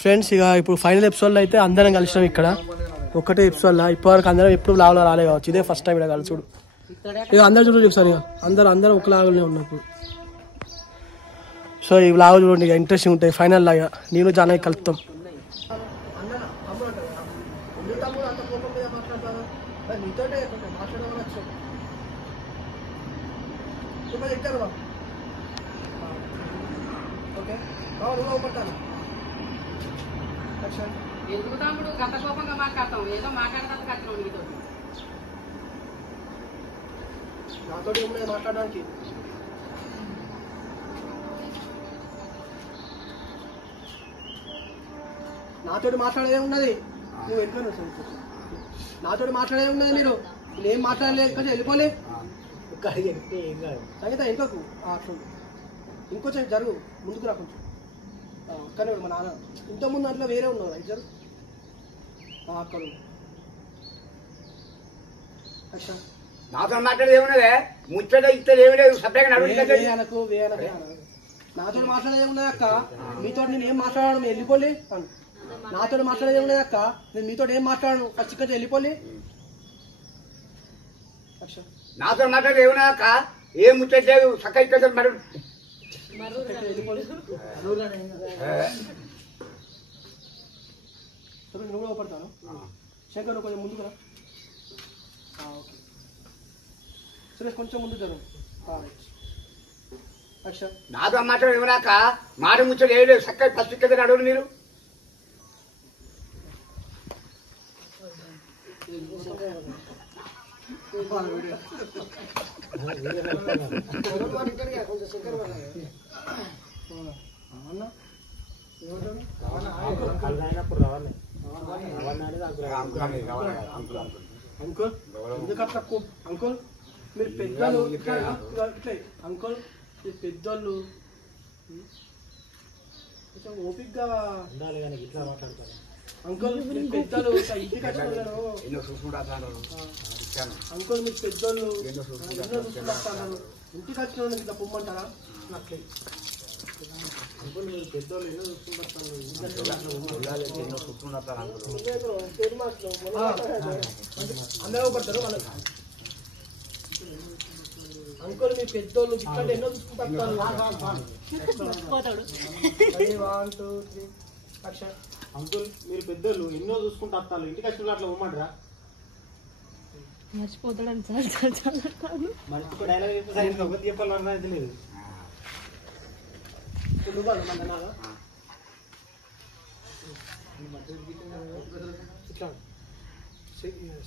Friends ఇక ఇప్పుడు final ఎపిసోడ్లో అయితే అందరం కలిసినాం ఇక్కడ ఒకటే ఎపిసోడ్లో. ఇప్పటివరకు అందరం ఎప్పుడు లావులో రాలే కావచ్చు, ఇదే ఫస్ట్ టైం ఇక్కడ కలిసి చూడు. ఇక అందరు చూడండి ఒకసారి, ఇక అందరూ ఒకలాగానే ఉన్నప్పుడు. సో ఈ లావు చూడండి, ఇక ఇంట్రెస్టింగ్ ఉంటాయి. ఫైనల్ లాగా నేను జానకి కలుపుతాం. ఎందుకు తమ్ముడు గత కోపంగా మాట్లాడతాం, ఏదో మాట్లాడతాం కట్టినాం నీతో. నాతో ఉన్నది మాట్లాడడానికి. నాతో మాట్లాడేది ఉన్నది, నువ్వు వెళ్ళిపోయినా నాతో మాట్లాడేది ఉన్నది. మీరు నేనేం మాట్లాడలేదు కదా, వెళ్ళిపోలే సంగీత ఇంకోకు అట్లా ఇంకొంచెం జరుగు, ముందుకు రా కొంచెం. కానీ మా నాన్న ఇంతకుముందు దాంట్లో వేరే ఉన్నావు రైట్ జరుగు అక్కడ. నాతో మాట్లాడేది ఏమున్నదే, ముచ్చట ఇచ్చేది ఏమి లేదు. వేయనకు నాతో మాట్లాడేది ఏమున్నది అక్క, మీతో నేను ఏం మాట్లాడాను, మీరు వెళ్ళిపోలే. నాతో మాట్లాడేది ఏమున్నది అక్క, నేను మీతో ఏం మాట్లాడాను, ఫస్ట్ ఇక్కడ వెళ్ళిపోలే. నాతో మాట్లాడేది ఏమున్నా అక్క, ఏం ముచ్చట లేదు. చక్క ఇక్కడ మరి నువ్వు కూడా పడతాను. శంకర్ కొంచెం ముందుకు రా. ఓకే సురేష్ కొంచెం ముందు జరుగు. నాతో మాట్లాడేది ఏమన్నాక మాట ముచ్చట ఏమి లేదు. చక్క ఫస్ట్ ఇక్కడ నడవరు మీరు. అంకుల్ ఎందుకట్లా అంకుల్ మీరు పెద్దలు అంకుల్ మీరు పెద్దోళ్ళు కొంచెం ఓపిక్గా ఉండాలి కానీ ఇట్లా మాట్లాడతారు. అంకుల్ మీరు పెద్దలు ఇంటికి వచ్చినారు. అంకుల్ మీరు పెద్దోళ్ళు ఇంటికి వచ్చిన ఇట్లా పొమ్మంటారా? అట్లే అంకుల్ మీరు పెద్దోళ్ళు ఎన్నో చూసుకుంటారు. అందరూ పడతారు వాళ్ళకి. అంకుల్ మీ పెద్దోళ్ళు ఇక్కడ ఎన్నో చూసుకుంటారు. 1 2 3 అక్షర్. అంకుల్ మీరు పెద్దోళ్ళు ఎన్నో చూసుకుంటూ వస్తారు. ఇంటికి వచ్చిన అట్లా ఇవ్వమంటారా? మర్చిపోతాడని మర్చిపో డైలాగ్ చెప్పాలన్నా అయితే లేదు.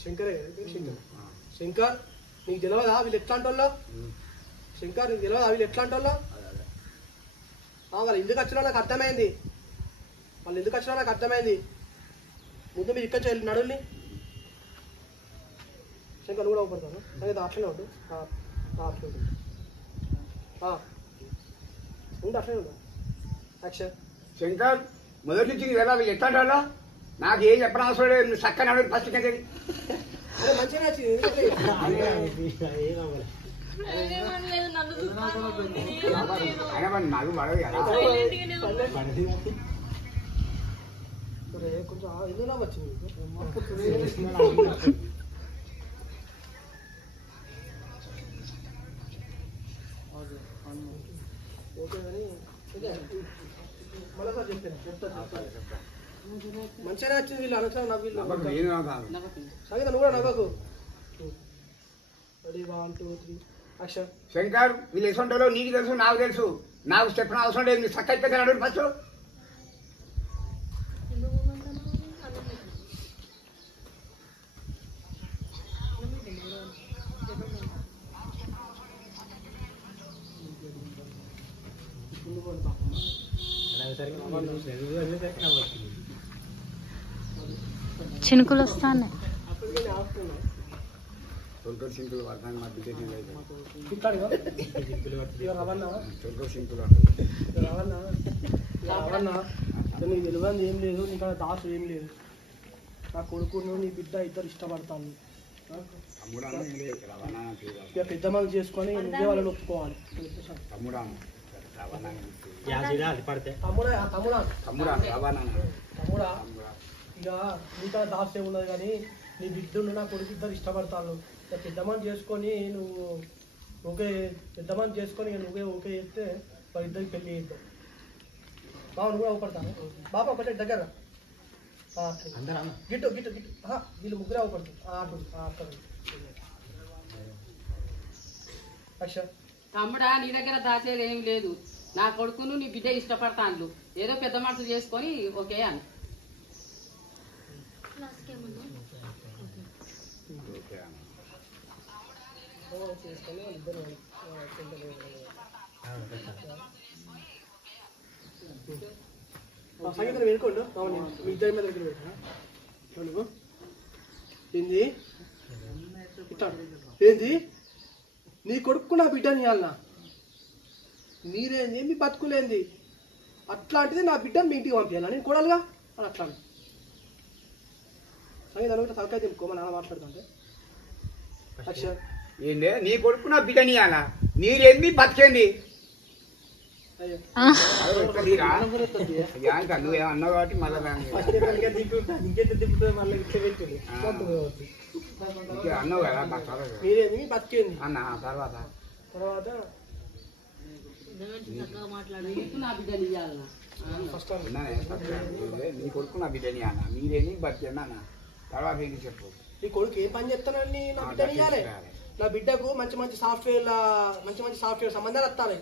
శంకరే శంకర్ నీకు తెలియదా వీళ్ళు ఎట్లాంటి వాళ్ళు? శంకర్ నీకు తెలియదా వీళ్ళు ఎట్లాంటి వాళ్ళు? వాళ్ళు ఎందుకు వచ్చిన నాకు అర్థమైంది. వాళ్ళు ఎందుకు వచ్చినా నాకు అర్థమైంది. ముందు మీరు ఇక్కడ నడుల్ని. శంకర్ నువ్వు కూడా అవపడతాను. సంగీత అట్లనే ఉండు. అట్లే ఉండు అట్లనే ఉండు. యాక్షన్. శంకర్ మొదటి నుంచి కదా వీళ్ళు ఎట్లా ఉండాలో నాకు ఏం చెప్పడం అవసరం లేదు. నువ్వు చక్కగా నడవదు ఫస్ట్ కింద. మంచిగా నచ్చింది. నాకు పడదు కదా కొంచెం ఎందుకు వచ్చింది. ఓకే కానీ మళ్ళీ సార్ మంచిగానే వచ్చింది. వీళ్ళు అనవసరం నాకు వీళ్ళు సంగీత నువ్వు కూడా నవ్వకు. Ready 1 2 3 action. శంకర్ వీళ్ళు ఎసుంటారో నీకు తెలుసు, నాకు తెలుసు. నాకు చెప్పిన అవసరం లేదు. మీరు చక్క ఇక్కడ నడవదు ఫస్ట్. చినుకులు వస్తానే నీకు తెలియదు ఏం లేదు. నీకు దాసు ఏం లేదు. నా కొడుకును నీ బిడ్డ ఇద్దరు ఇష్టపడతాను. ఇక పెద్ద మంది చేసుకొని నువ్వే వాళ్ళని ఒప్పుకోవాలి. తమ్ముడా తమ్ముడా తమ్ముడా రావాలన్నా తమ్ముడా ఇక నీకా దాస్ ఏమున్నది కానీ నీ బిడ్డలు నా కొడుకు ఇద్దరు ఇష్టపడతాను పెద్దమని చేసుకొని నువ్వు ఓకే పెద్దమని చేసుకొని నువ్వే ఓకే చేస్తే వాళ్ళిద్దరికి పెళ్లి చేద్దాం బాబు నువ్వు కూడా అవపడతాను బాబా ఒకటే దగ్గర గిట్టు గిట్టు గిట్టు వీళ్ళు ముగ్గురే అవపడుతుంది అక్కడ అక్ష తమ్ముడా నీ దగ్గర దాచేది ఏం లేదు నా కొడుకును నీ బిడ్డ ఇష్టపడతాను ఏదో పెద్ద మనసు చేసుకొని ఓకే అని చేసుకొని వాళ్ళిద్దరు సంగీతం వేడుకోండు మీ ఇద్దరి మీద దగ్గర పెట్టా నువ్వు ఏంది ఏంది నీ కొడుకు నా బిడ్డని ఇవ్వాలనా మీరేంది మీ బతుకులేంది అట్లాంటిది నా బిడ్డను మీ ఇంటికి పంపించాలా నేను కూడాలిగా అని అట్లా సంగీతం కూడా తలకాయ తిప్పుకో మా నాన్న మాట్లాడుతుంటే అక్షర్ ఏంది నీ కొడుకు నా బిడ్డని అలా మీరేంది బతికేంది నువ్వేమన్నావు కాబట్టి మళ్ళీ అన్నావు కదా మీరేంది బతికేంది అన్న తర్వాత తర్వాత నా బిడ్డని ఇవ్వాలన్నా ఫస్ట్ నీ కొడుకు నా బిడ్డని అన్న మీరేంది బతికేంది అన్న తర్వాత ఏంటి చెప్పు నీ కొడుకు ఏం పని చేస్తానండి నా బిడ్డని ఇవ్వాలి నా బిడ్డకు మంచి మంచి సాఫ్ట్వేర్ సంబంధాలు వస్తాయి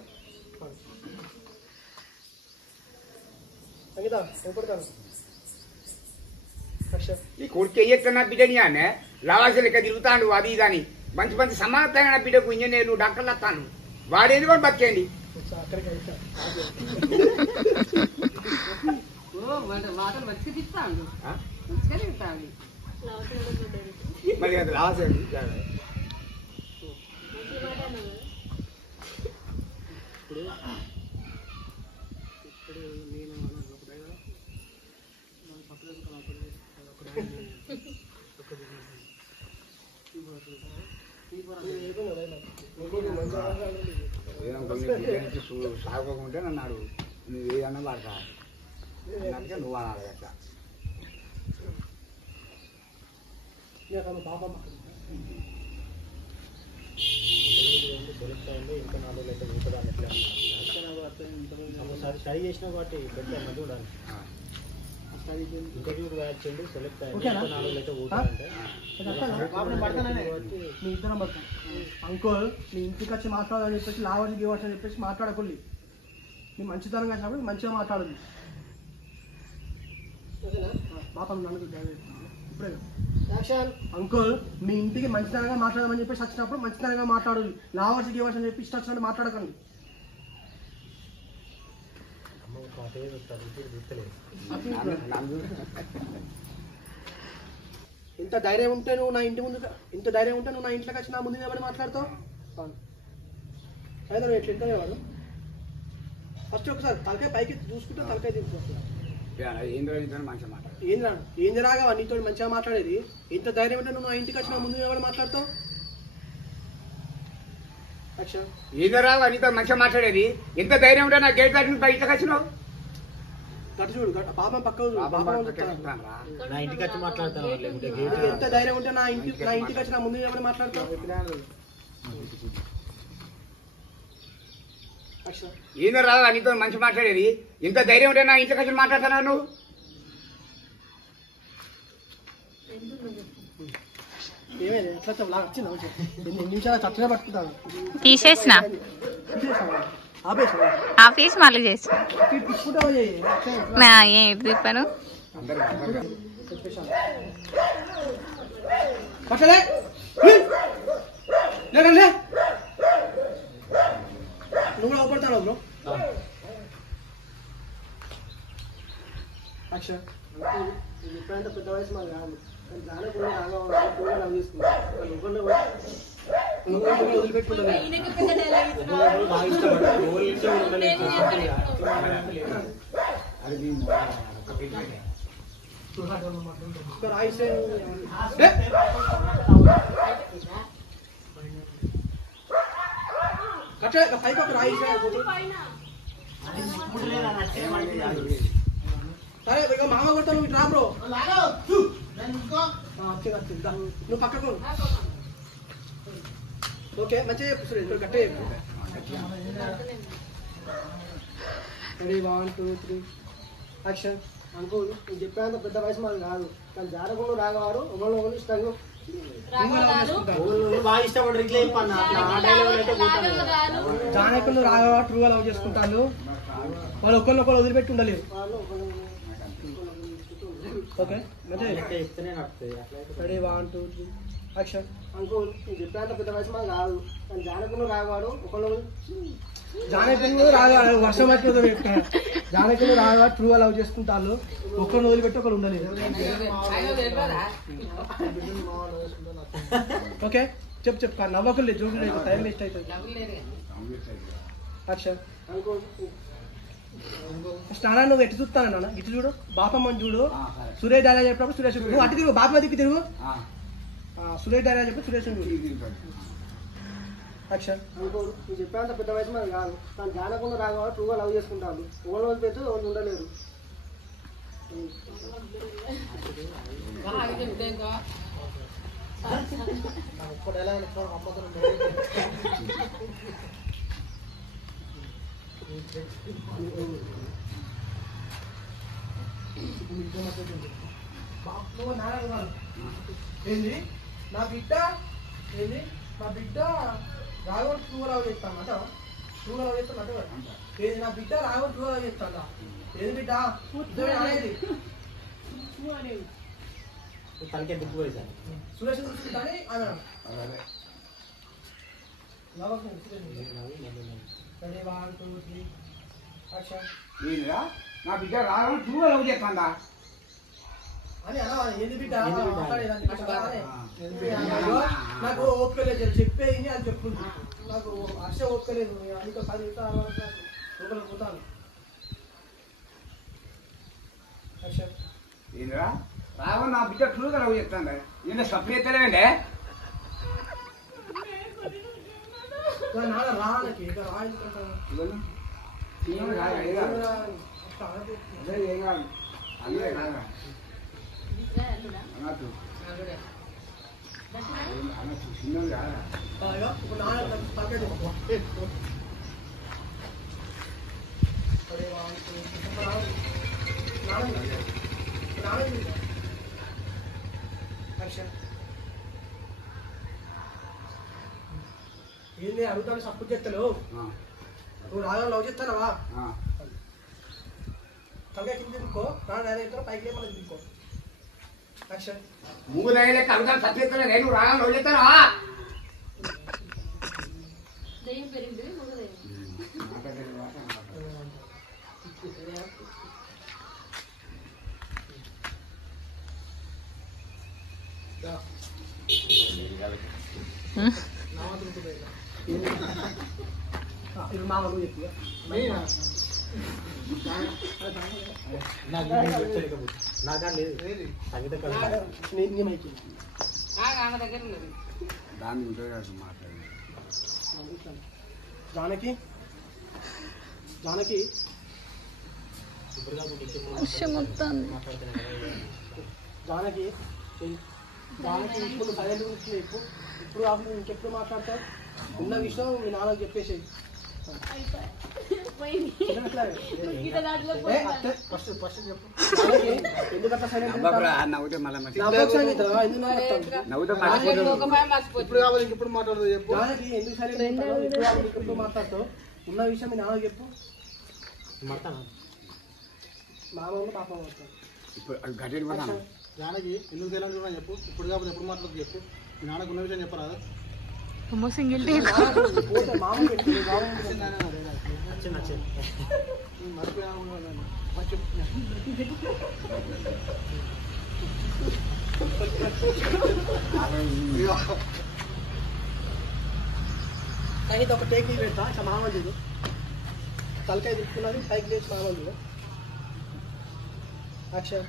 సంగీత ఏపడతాను ఈ కొడుకు ఏం చెప్తున్నా బిడ్డని అనే లావాసి లెక్క తిరుగుతాడు అది ఇదని మంచి మంచి సమానమైన బిడ్డకు ఇంజనీర్లు డాక్టర్లు వస్తాను వాడేది కూడా బతికేయండి అక్కడికి వాటర్ మంచిగా తిప్పుతాను మంచిగా తిప్పుతాను మరి అది లావాసి ఇప్పుడు నేను సాగుకుంటే నన్ను అడుగు నువ్వు ఏదన్నా పడతా నువ్వు అనాలి అట్లా పాప ఇంకా 4 రోజులు అయితే ఊపదాన్ని ఎట్లా స్టడీ చేసినా కాబట్టి పెద్ద చూడాలి ఇంటర్వ్యూకి వచ్చండి సెలెక్ట్ అయ్యింది 4 రోజులు అయితే ఊపాలంటే మీ ఇద్దరం పడతాం అంకుల్ మీ ఇంటికి వచ్చి మాట్లాడాలని చెప్పేసి లావని గివర్స్ అని చెప్పేసి మాట్లాడకూడదు మీ మంచితనంగా వచ్చినప్పుడు మంచిగా మాట్లాడదు పాపం నన్ను ఇప్పుడే అంకుల్ మీ ఇంటికి మంచితనంగా మాట్లాడమని చెప్పేసి వచ్చినప్పుడు మంచితనంగా మాట్లాడు లావర్స్ గివర్స్ అని చెప్పి ఇష్టం వచ్చినట్టు మాట్లాడకండి ఇంత ధైర్యం ఉంటే నువ్వు నా ఇంటి ముందు ఇంత ధైర్యం ఉంటే నువ్వు నా ఇంట్లోకి వచ్చి నా ముందు నిలబడి మాట్లాడతావు అయితే నువ్వు ఎట్లా ఇంటనేవాడు ఫస్ట్ ఒకసారి తలకాయ పైకి చూసుకుంటే తలకాయ తీసుకొస్తా ఏం రాగా నీతో మంచిగా మాట్లాడేది ఇంత ధైర్యం ఉంటే నువ్వు నా ఇంటికి వచ్చి నా ముందు నిలబడి మాట్లాడతావు ఏదరా నీతో మంచిగా మాట్లాడేది ఎంత ధైర్యం ఉంటే నా గేట్ దాటి బయటకు వచ్చినావు గట్టు చూడు పాపం పక్క నా ఇంటికి వచ్చి మాట్లాడతాను ఎంత ధైర్యం ఉంటే నా ఇంటికి వచ్చి నా ముందు నిలబడి మాట్లాడతావు ఏందో రాదా నీతో మంచి మాట్లాడేది ఇంత ధైర్యం ఉంటే నా ఇంటికి వచ్చి మాట్లాడుతున్నావు నువ్వు ఏమైంది ఎట్లా వచ్చింది 2 నిమిషాలు చక్కగా పట్టుకుంటాను తీసేసిన ఆఫీస్ మళ్ళీ చేసిన ఏం తిప్పాను నువ్వు కూడా అవపడతావు బ్రో అక్ష ఇప్పుడంటే పెద్ద వయసు మాకు కాదు పైకి ఒక రాయి సరే ఇక మామ కొడతాను ఇటు రా బ్రో నువ్వు పక్కకు ఓకే మంచిగా చెప్పు సురేష్ గట్టిగా చెప్పు రెడీ 1 2 3 యాక్షన్ అంకుల్ నేను చెప్పేంత పెద్ద వయసు మాది కాదు కానీ జానకులు రాగవారు ఒకళ్ళు ఇష్టంగా బాగా ఇష్టపడరు ఇట్లా జానకులు రాఘవ ట్రూగా లవ్ చేసుకుంటాను వాళ్ళు ఒకళ్ళు వదిలిపెట్టి ఉండలేరు ఓకే చెప్తేనే నడుస్తుంది రెడీ 1 2 3 యాక్షన్ అంకుల్ నేను చెప్పేంత పెద్ద వయసు మాది కాదు కానీ జానకులు రాగవారు ఒకళ్ళు జానకులు రాఘవ వర్షం వచ్చిన జానకులు రాఘవ ట్రూగా లవ్ చేసుకుంటాను ఒకళ్ళు వదిలిపెట్టి ఒకళ్ళు ఉండలేరు ఓకే చెప్పు నవ్వకులు లేదు జోకులు లేదు టైం వేస్ట్ అవుతుంది యాక్షన్ అంకుల్ స్నానాన్ని నువ్వు ఎటు చూస్తాను నాన్న ఇటు చూడు బాపమ్మని చూడు సురేష్ డైలాగ్ చెప్పినప్పుడు సురేష్ నువ్వు అటు తిరుగు బాపమ్మ దిక్కు తిరుగు సురేష్ డైలాగ్ చెప్పి సురేష్ చూడు యాక్షన్ అంకుల్ నేను చెప్పేంత పెద్ద వయసు మాది కాదు కానీ జానకులు రాగవారు ట్రూగా లవ్ చేసుకుంటారు ఒకళ్ళు వదిలిపెట్టి వాళ్ళు ఉండలేరు ఏంది నా బిడ్డ ఏంది నా బిడ్డ రాఘవన్ టూ లవ్ చేస్తానంట టూ లవ్ చేస్తానంట ఏది నా బిడ్డ రాఘవన్ టూ లవ్ చేస్తాడా ఏది బిడ్డ అనేది తలకే దుక్కు పోయేసాను సురేష్ చూసుకుంటానే అన్నాడు రెడీ 1 2 3 యాక్షన్ ఏందిరా నా బిడ్డ రావడం ట్రూగా లవ్ చేస్తాందా అని అలా ఏంది బిడ్డ నాకు ఓపిక లేదు చెప్పేది అని చెప్తుంది నాకు హర్ష ఓపిక లేదు అందుకో 10 నిమిషాలు పోతాను యాక్షన్ ఏందిరా రావడం నా బిడ్డ ట్రూగా లవ్ చేస్తాందా ఏంటో సప్రియతలేండే నాన్న రానకి ఇక రాయించుకుంటాను ఇప్పుడు నాన్న తగ్గదు ఏంది అడుగుతాను సపోర్ట్ చేస్తాను నువ్వు రాగా లవ్ చేస్తానవా తలగా కింద తిప్పుకో నాన్న పైకి లేపని తిప్పుకో యాక్షన్ మూడు దయలే కలుగుతాను సత్యతలే నేను రాగా లవ్ చేస్తానా ఇప్పుడు మామూలు చెప్పు నాకా లేదు తగ్గితే దగ్గర ఉన్నది దాన్ని మాట్లాడి జానకి జానకి జానకి జానకి ఇప్పుడు సైలెంట్ గురించి చెప్పు ఇప్పుడు కాకుండా ఇంకెప్పుడు మాట్లాడతావు ఉన్న విషయం మీ నాన్నకి చెప్పేసేది ఫస్ట్ చెప్పు ఎందుకంటే సైలెంట్ ఇప్పుడు కావాలి ఇంకెప్పుడు మాట్లాడదు చెప్పు జానకి ఎందుకు సైలెంట్ ఇప్పుడు మాట్లాడతావు ఉన్న విషయం మీ నాన్నకి చెప్పు మామ పాప జానకి ఎందుకు తెలియదు చెప్పు ఇప్పుడు కాకపోతే ఎప్పుడు మాట్లాడదు చెప్పు మీ నాన్నకు ఉన్న విషయం చెప్పరాదా సింగిల్ అయితే ఒక టేక్ పెడతా ఇట్లా మామూలు తలకాయ తిప్పుకున్నది పైకి లేచి మామూలు యాక్షన్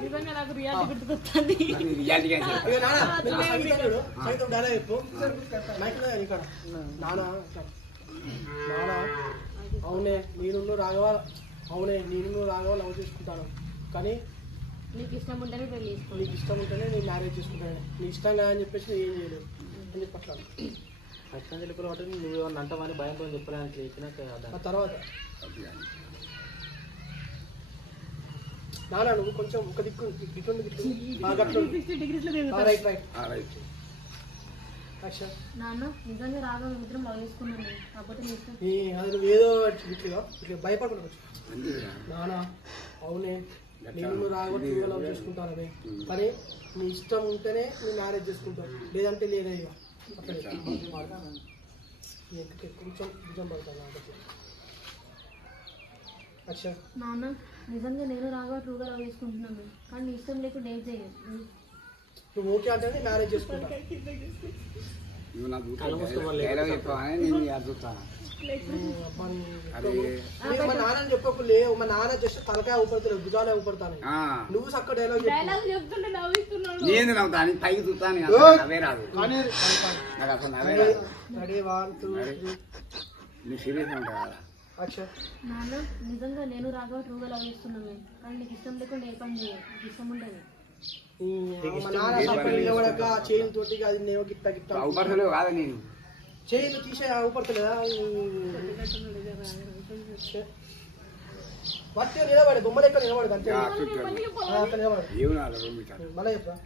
నిజంగా నాకు రియాలిటీ గుర్తుకొస్తుంది. రియాలిటీగా ఇక నాన్న నేను సంగీతం సంగీతం డైలాగ్ చెప్పు మైక్ ఇక్కడ నాన్న నాన్న అవునే నేను రాఘవ అవునే నేను రాఘవ లవ్ చేసుకుంటాను కానీ నీకు ఇష్టం ఉంటేనే పెళ్లి చేసుకో. నీకు ఇష్టం ఉంటేనే నేను మ్యారేజ్ చేసుకుంటాను నీ ఇష్టం కదా అని చెప్పేసి నేను ఏం చేయలేదు అని చెప్పి అట్లా కష్టం తెలుపులో అంటే నువ్వు ఏమన్నా అంటావని భయంతో చెప్పడానికి లేచినాక ఆ తర్వాత నాన్న నువ్వు కొంచెం ఒక దిక్కు రైట్ రైట్ నాన్న నిజంగా రాఘవ మిత్రం లవ్ చేసుకున్నాను కాకపోతే నీ ఇష్టం. అది నువ్వు ఏదో ఇట్లా భయపడకుండా నాన్న అవునే నేను రాఘవ లవ్ చేసుకుంటాను కానీ నీ ఇష్టం ఉంటేనే నేను మ్యారేజ్ చేసుకుంటాను లేదంటే లేదా ఇక అక్కడ కొంచెం నిజం పడతాను అచ్చా నాన్న నిజంగా నేను రాఘవ ట్రూగా లవ్ చేసుకుంటున్నాను కానీ నీ ఇష్టం లేకుండా డేట్ చేయను. నువ్వు ఓకే అంటే మ్యారేజ్ చేసుకుంటా మా నాన్న చెప్పకులే మా నాన్న జస్ట్ తలకాయ ఊపడతాడు భుజాలే ఊపడతాను నువ్వు చక్క డైలాగ్ డైలాగ్ చెప్తుంటే నవ్విస్తున్నాడు. నేను నవ్వుతాను పైకి చూస్తాను అవే రాదు నాకు అసలు అవే రాదు. రెడీ 1 2 3 నువ్వు సీరియస్ ఉంటావు అచ్చా నాన్న నిజంగా నేను రాఘవ ట్రూగా లవ్ చేస్తున్నాను కానీ నీకు ఇష్టం లేకుండా ఏ పని చేయను. ఇష్టం ఉండదు. మా నాన్న సపరేట్ నిలబడక చైన్ తోటి అది నేను గిట్ట గిట్ట అవపడతలేవు కాదా నేను చైన్ తీసే ఊపడతలేదా వట్టి నిలబడే బొమ్మలు ఎక్కడ నిలబడదు అంతే నిలబడదు మళ్ళీ చెప్పరా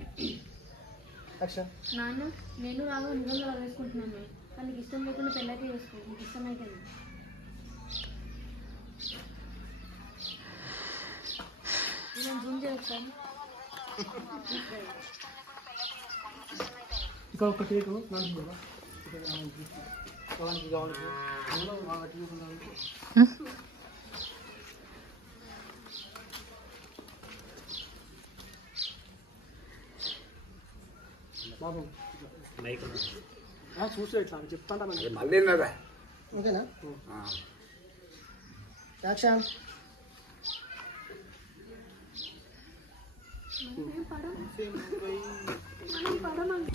అచ్చా నాన్న నేను రాఘవ నిజంగా లవ్ చేసుకుంటున్నాను కానీ నీకు ఇష్టం లేకుండా పెళ్ళైతే చేసుకో. నీకు ఇష్టం అయితే నేను జూమ్ చేస్తాను. ఇక్కడ ఒక టేకు బాబు చూసే ఇట్లా చెప్తాంటా మళ్ళీ ఓకేనా యాక్షన్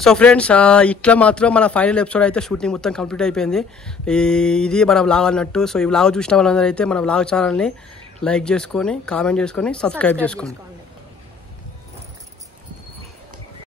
సో ఫ్రెండ్స్ ఇట్లా మాత్రం మన ఫైనల్ ఎపిసోడ్ అయితే షూటింగ్ మొత్తం కంప్లీట్ అయిపోయింది. ఇది మన వ్లాగ్ అన్నట్టు. సో ఈ వ్లాగ్ చూసిన వాళ్ళందరూ అయితే మన వ్లాగ్ ఛానల్ని లైక్ చేసుకొని కామెంట్ చేసుకొని సబ్స్క్రైబ్ చేసుకోండి.